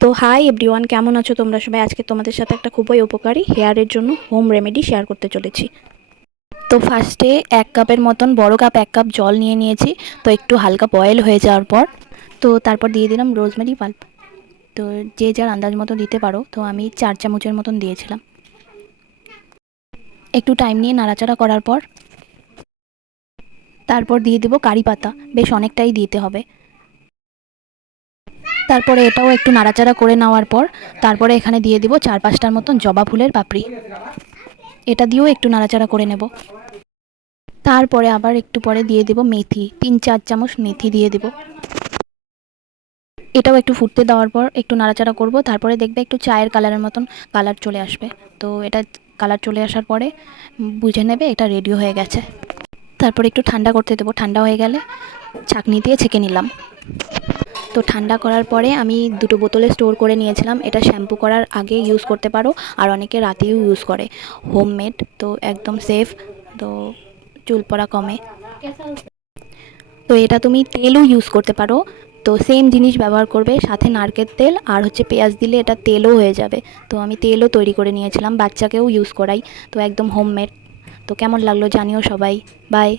তো hi everyone, কেমন আছো তোমরা সবাই? আজকে তোমাদের সাথে একটা খুবই উপকারী হেয়ারের জন্য হোম রেমেডি শেয়ার করতে চলেছি। তো ফার্স্টে 1 কাপের মতন, বড় কাপ 1 কাপ জল নিয়ে নিয়েছি। তো একটু হালকা বয়েল হয়ে যাওয়ার পর তো তারপর দিয়ে দিলাম রোজমেরি পাল্প। তো যে যার আন্দাজ মতো দিতে পারো, তো আমি 4 চামচের মতন দিয়েছিলাম। একটু টাইম নিয়ে নাড়াচাড়া করার পর তারপর দিয়ে দেবো কারি পাতা, বেশ অনেকটাই দিতে হবে। তারপরে এটাও একটু নাড়াচাড়া করে নেওয়ার পর তারপরে এখানে দিয়ে দিব 4-5টার মতন জবা ফুলের পাপড়ি। এটা দিয়েও একটু নাড়াচাড়া করে নেব। তারপরে আবার একটু পরে দিয়ে দেব মেথি, 3-4 চামচ মেথি দিয়ে দেব। এটাও একটু ফুটতে দেওয়ার পর একটু নাড়াচাড়া করব। তারপরে দেখবে একটু চায়ের কালারের মতন কালার চলে আসবে। তো এটা কালার চলে আসার পরে বুঝে নেবে এটা রেডি হয়ে গেছে। তারপরে একটু ঠান্ডা করতে দেবো। ঠান্ডা হয়ে গেলে ছাঁকনি দিয়ে ছেঁকে নিলাম। তো ঠান্ডা করার পরে আমি 2টো বোতলে স্টোর করে নিয়েছিলাম। এটা শ্যাম্পু করার আগে ইউজ করতে পারো, আর অনেকে রাতেও ইউজ করে। হোমমেড, তো একদম সেফ। তো চুল পড়া কমে। তো এটা তুমি তেলও ইউজ করতে পারো। তো সেম জিনিস ব্যবহার করবে, সাথে নারকেল তেল আর পেঁয়াজ দিলে এটা তেলও হয়ে যাবে। তো আমি তেলও তৈরি করে নিয়েছিলাম, বাচ্চাকেও ইউজ করাই। তো একদম হোমমেড। তো কেমন লাগলো জানিও সবাই। বাই।